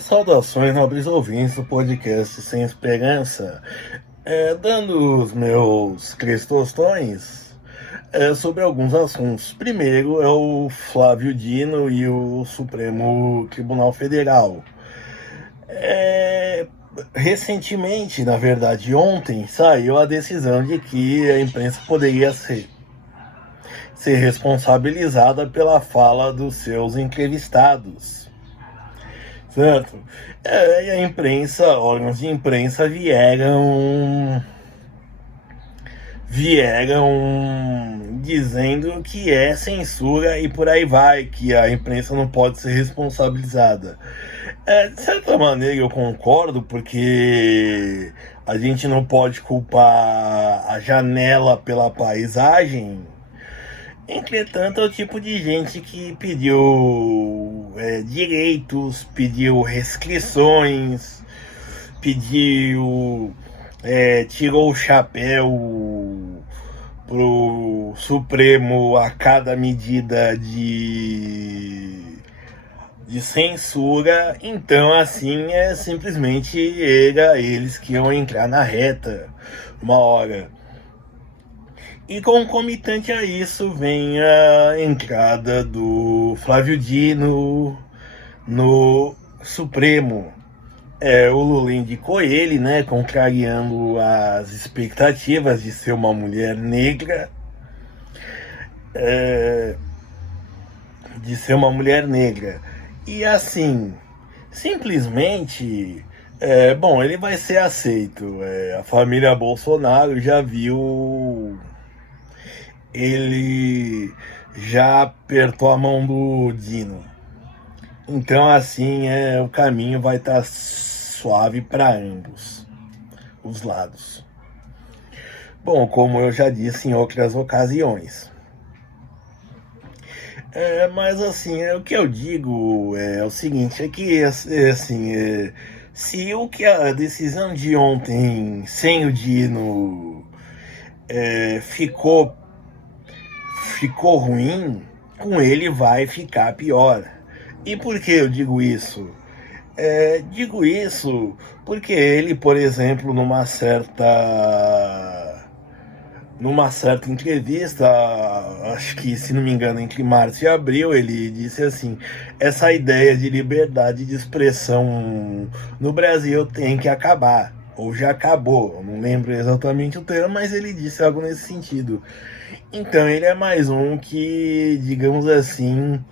Saudações, nobres ouvintes do podcast Sem Esperança. Dando os meus três tostões sobre alguns assuntos. Primeiro é o Flávio Dino e o Supremo Tribunal Federal. Recentemente, na verdade ontem, saiu a decisão de que a imprensa poderia ser responsabilizada pela fala dos seus entrevistados. Certo? E a imprensa, órgãos de imprensa vieram dizendo que é censura e por aí vai, que a imprensa não pode ser responsabilizada. De certa maneira eu concordo, porque a gente não pode culpar a janela pela paisagem. Entretanto, é o tipo de gente que pediu direitos, pediu restrições, tirou o chapéu pro Supremo a cada medida de censura. Então, assim, simplesmente eles que iam entrar na reta uma hora. E concomitante a isso vem a entrada do Flávio Dino no Supremo. O Lula indicou ele, né, contrariando as expectativas de ser uma mulher negra. E assim, simplesmente, ele vai ser aceito. A família Bolsonaro já viu, ele já apertou a mão do Dino. Então, assim, o caminho vai estar suave para ambos os lados. Bom, como eu já disse em outras ocasiões. Mas, assim, o que eu digo é o seguinte, é que, assim, se o que a decisão de ontem, sem o Dino, ficou ruim, com ele vai ficar pior. E por que eu digo isso? Digo isso porque ele, por exemplo, numa certa entrevista, acho que, se não me engano, entre março e abril, ele disse assim: essa ideia de liberdade de expressão no Brasil tem que acabar, ou já acabou, eu não lembro exatamente o termo, mas ele disse algo nesse sentido. Então ele é mais um que, digamos assim,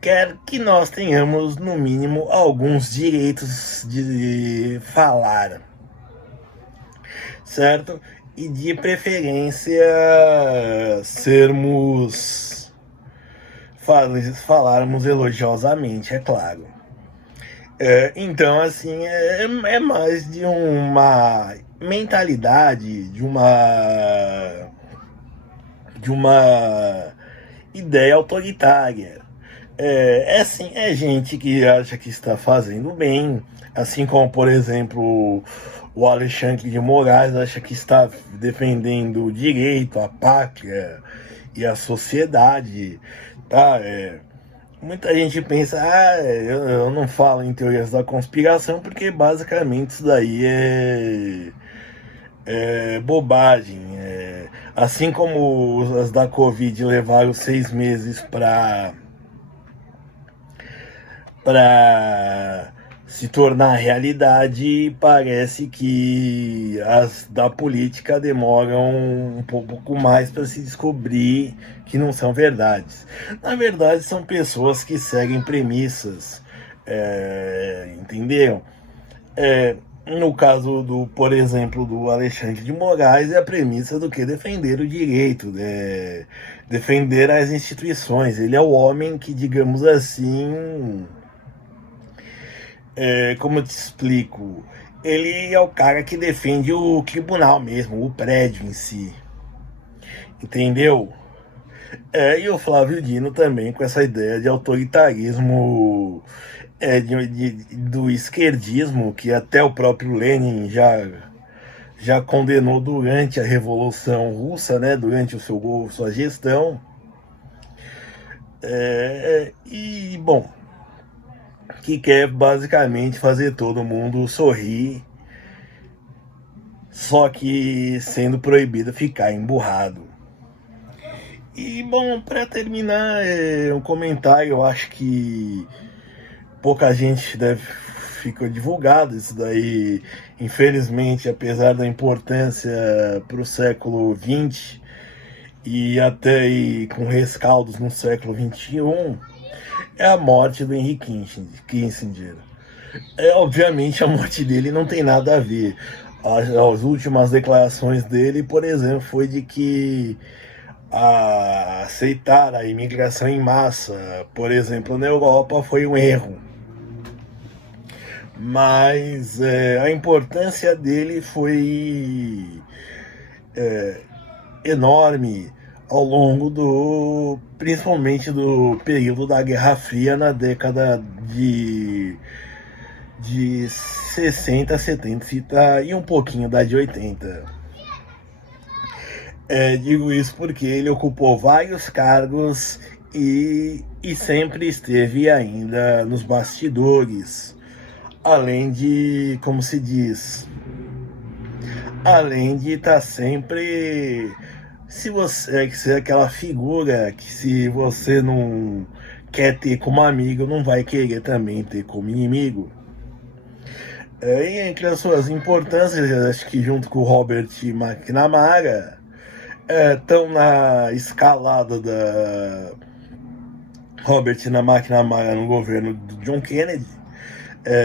quer que nós tenhamos, no mínimo, alguns direitos de falar, certo? E de preferência falarmos elogiosamente, é claro. Então, assim, é mais de uma mentalidade, de uma ideia autoritária. Assim, é gente que acha que está fazendo bem, assim como, por exemplo, o Alexandre de Moraes acha que está defendendo o direito, a pátria e a sociedade, tá? Muita gente pensa, eu não falo em teorias da conspiração, porque basicamente isso daí é bobagem. Assim como as da Covid levaram 6 meses para se tornar realidade, parece que as da política demoram um pouco mais para se descobrir que não são verdades. Na verdade, são pessoas que seguem premissas, entenderam? No caso por exemplo, do Alexandre de Moraes, é a premissa do que defender o direito, defender as instituições. Ele é o homem que, digamos assim, como eu te explico, ele é o cara que defende o tribunal mesmo, o prédio em si, entendeu? E o Flávio Dino também, com essa ideia de autoritarismo, do esquerdismo, que até o próprio Lenin já condenou durante a Revolução Russa, né, durante sua gestão. Bom, que quer basicamente fazer todo mundo sorrir, só que sendo proibido ficar emburrado. E bom, para terminar, um comentário, eu acho que pouca gente deve ficar divulgado isso daí, infelizmente, apesar da importância para o século XX e até aí com rescaldos no século XXI, é a morte do Henry Kissinger. Obviamente a morte dele não tem nada a ver. As últimas declarações dele, por exemplo, foi de que aceitar a imigração em massa, por exemplo, na Europa, foi um erro. Mas a importância dele foi enorme ao longo principalmente do período da Guerra Fria, na década de 60, 70 e um pouquinho da de 80. Digo isso porque ele ocupou vários cargos e sempre esteve ainda nos bastidores, além de, como se diz, além de estar sempre, se você ser aquela figura que se você não quer ter como amigo, não vai querer também ter como inimigo. E entre as suas importâncias, acho que junto com o Robert McNamara, estão na escalada da Robert McNamara no governo do John Kennedy,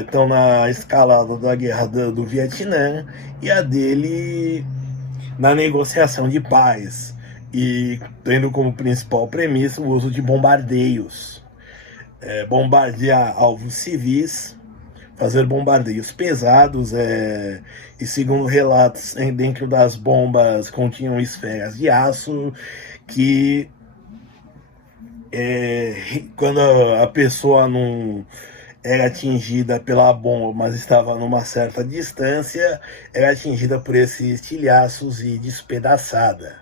estão na escalada da guerra do Vietnã e a dele na negociação de paz, e tendo como principal premissa o uso de bombardeios, bombardear alvos civis, fazer bombardeios pesados, e segundo relatos, dentro das bombas continham esferas de aço que quando a pessoa não era atingida pela bomba, mas estava numa certa distância, era atingida por esses estilhaços e despedaçada.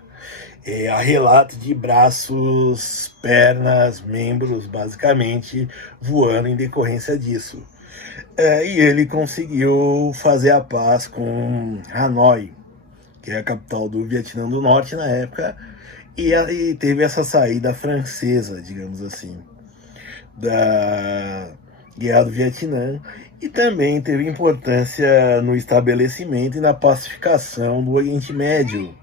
Há relato de braços, pernas, membros, basicamente, voando em decorrência disso. E ele conseguiu fazer a paz com Hanoi, que é a capital do Vietnã do Norte na época, e teve essa saída francesa, digamos assim, da Guerra do Vietnã, e também teve importância no estabelecimento e na pacificação do Oriente Médio.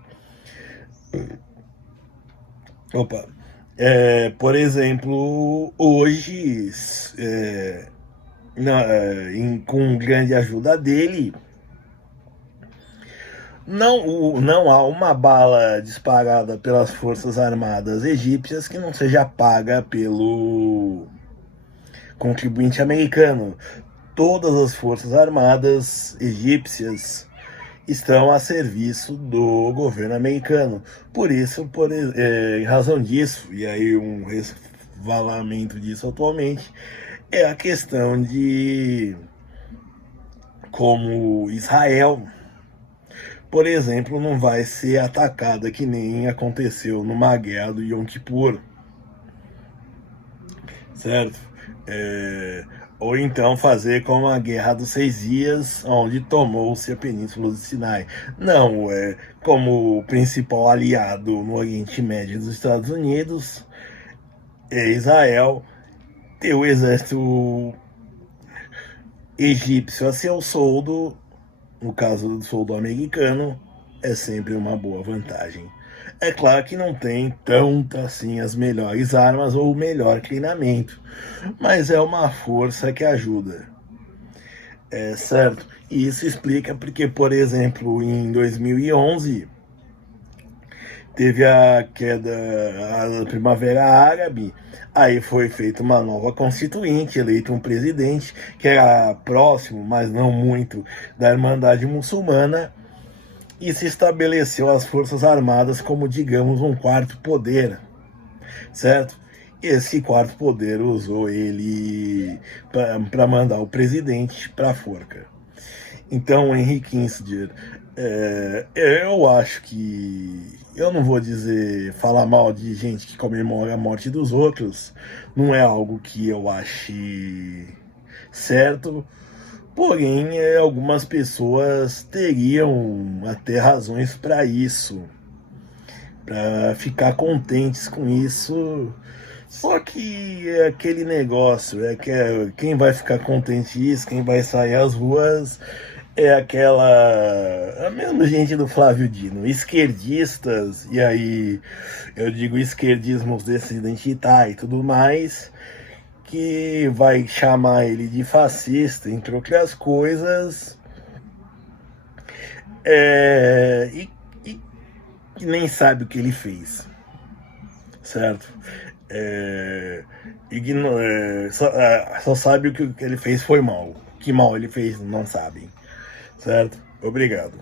Por exemplo, hoje, com grande ajuda dele, não há uma bala disparada pelas Forças Armadas egípcias que não seja paga pelo contribuinte americano. Todas as Forças Armadas egípcias estão a serviço do governo americano. Por isso, em razão disso, e aí um resvalamento disso atualmente, é a questão de como Israel, por exemplo, não vai ser atacada que nem aconteceu numa guerra do Yom Kippur, certo? Ou então fazer como a Guerra dos 6 Dias, onde tomou-se a Península do Sinai. Não, como o principal aliado no Oriente Médio dos Estados Unidos, Israel, ter o exército egípcio a seu soldo, no caso do soldo americano, é sempre uma boa vantagem. É claro que não tem tanto assim as melhores armas ou o melhor treinamento, mas é uma força que ajuda, certo? E isso explica porque, por exemplo, em 2011 teve a queda da Primavera Árabe, aí foi feita uma nova constituinte, eleito um presidente que era próximo, mas não muito, da Irmandade Muçulmana, e se estabeleceu as Forças Armadas como, digamos, um quarto poder, certo? Esse quarto poder usou ele para mandar o presidente para a forca. Então, Henry Kissinger, eu acho que, eu não vou dizer, falar mal de gente que comemora a morte dos outros, não é algo que eu ache certo? Porém, algumas pessoas teriam até razões para isso, para ficar contentes com isso. Só que é aquele negócio, quem vai ficar contente isso, quem vai sair às ruas é a mesma gente do Flávio Dino, esquerdistas, e aí eu digo esquerdismos desse identitário e tudo mais, que vai chamar ele de fascista, entre outras coisas, é, e, e nem sabe o que ele fez, certo? Só sabe o que ele fez foi mal. Que mal ele fez, não sabem, certo? Obrigado.